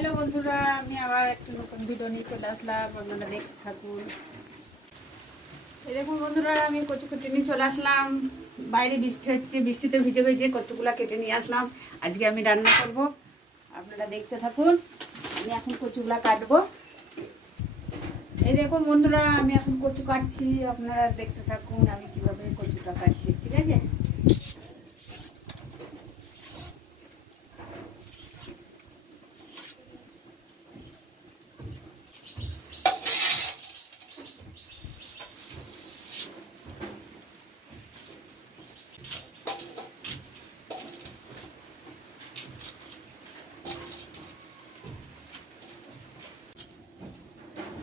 Hello বন্ধুরা, আমি আবার একটা নতুন ভিডিও নিয়ে চলে আসলাম। আপনারা দেখতে থাকুন। এই দেখুন বন্ধুরা, আমি কচু কচু নিয়ে চলে আসলাম। বাইরে বৃষ্টি হচ্ছে, বৃষ্টিতে ভিজে ভিজে কচুগুলা কেটে নিয়ে আসলাম। আজকে আমি রান্না করব, আপনারা দেখতে থাকুন। আমি এখন কচুগুলা কাটবো। এই দেখুন বন্ধুরা, আমি এখন কচু কাটছি, আপনারা দেখতে থাকুন আমি কিভাবে কচুটা কাটছি। ঠিক আছে?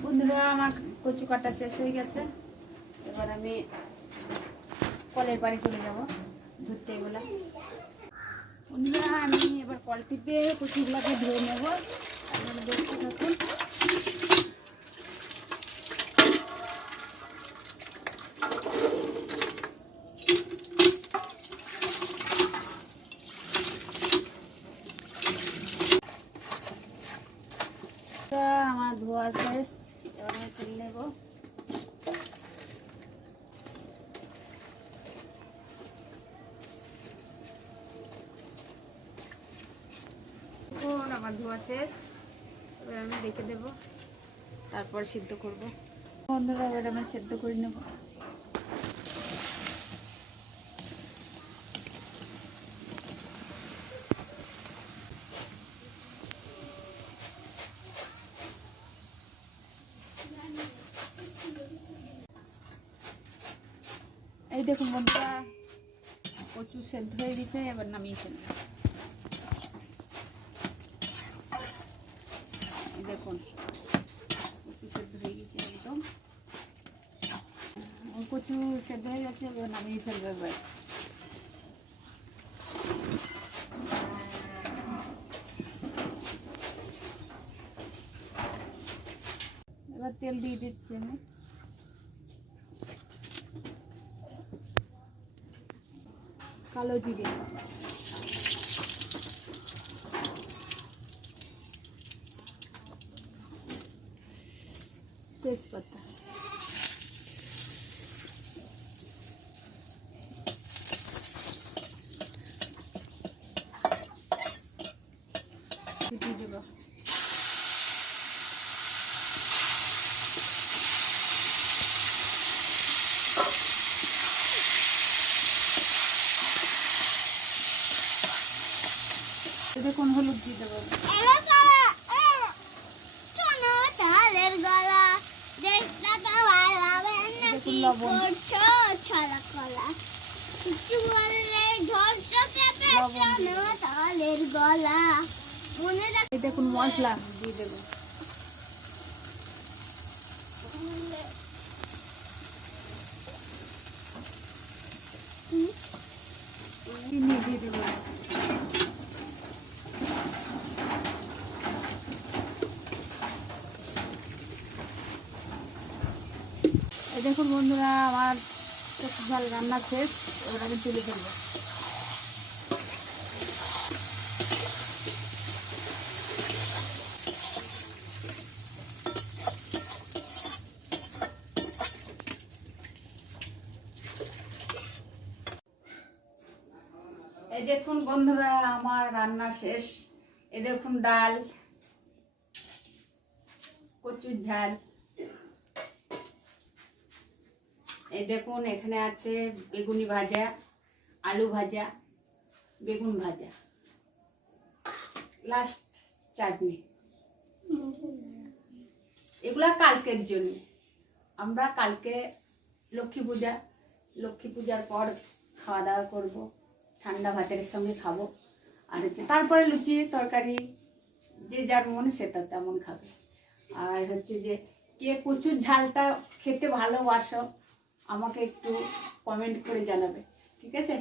বন্ধুরা, আমার কচু কাটা শেষ হয়ে গেছে। এবার আমি কলের পাড়ে চলে যাব ধুতে এগুলা। বন্ধুরা, আমি এবার কল টিপে কচুগুলাকে ধুয়ে নেব। আপনারা দেখতে থাকুন। আমার ধোয়া শেষ, এবার আমি তুলে নেব। আমার ধোয়া শেষ, এবার আমি রেখে দেব, তারপর সিদ্ধ করব। বন্ধুরা, এবার আমি সিদ্ধ করে নেব। এই দেখুন বন্ধুরা, কচু সেদ্ধ হয়ে গেছে, এবার নামিয়ে ফেলব। দেখুন কচু সেদ্ধ হয়ে গেছে একদম। কচু সেদ্ধ হয়ে গেছে, এবার নামিয়ে ফেলবো। এবার তেল দিয়ে দিচ্ছি আমি। কালো জিরে, তেজপাতা, দিয়ে দেবো। দেখুন হলুদ দিয়ে দেবো। দেখুন মশলা দিয়ে দেবো। চিনি দিয়ে দেবো। দেখুন বন্ধুরা, আমার কচু ঝাল রান্না শেষ, এবার আমি তুলে ফেলবো। এই দেখুন বন্ধুরা, আমার রান্না শেষ। এই দেখুন ডাল, কচুর ঝাল। এই দেখুন এখানে আছে বেগুনি ভাজা, আলু ভাজা, বেগুন ভাজা, লাস্ট চাটনি। এগুলা কালকের জন্য। আমরা কালকে লক্ষ্মী পূজার পর খাওয়া দাওয়া করব, ঠান্ডা ভাতের সঙ্গে খাবো। আর হচ্ছে তারপরে লুচি তরকারি, যে যার মনে সে তার তেমন খাবে। আর হচ্ছে যে কে কচুর ঝালটা খেতে ভালোবাসো, আমাকে একটু কমেন্ট করে জানাবে। ঠিক আছে?